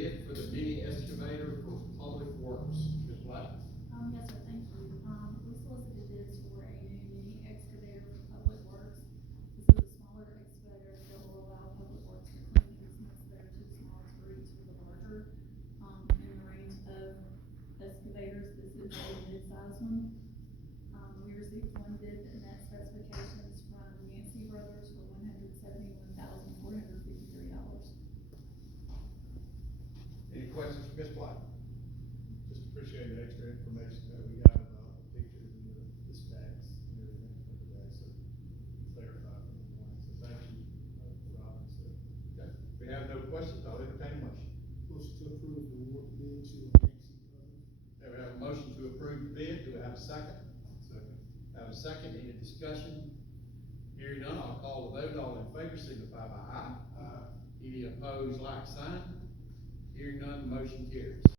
bid for the mini excavator for public works. Ms. Black? Yes, sir, thank you. We solicited bids for a new mini excavator for public works. This is a smaller excavator that will allow public works to clean easements that are too small to reach for the larger. In the range of excavators, this is a mid-size one. We received one bid and that specifications from Yancey Brothers for $171,453. Any questions for Ms. Black? Just appreciate the extra information that we got about the pictures and the specs and everything for today, so clarify for the morning, so thank you, Robin, so. Okay. If we have no questions, I'll entertain a motion. Motion to approve the award bid to Yancey Brothers. Okay, we have a motion to approve the bid. Do we have a second? Second. Have a second. Any discussion? Hearing none, I'll call the vote. All in favor signify by aye. Aye. Any opposed, like sign. Hearing none, the motion carries.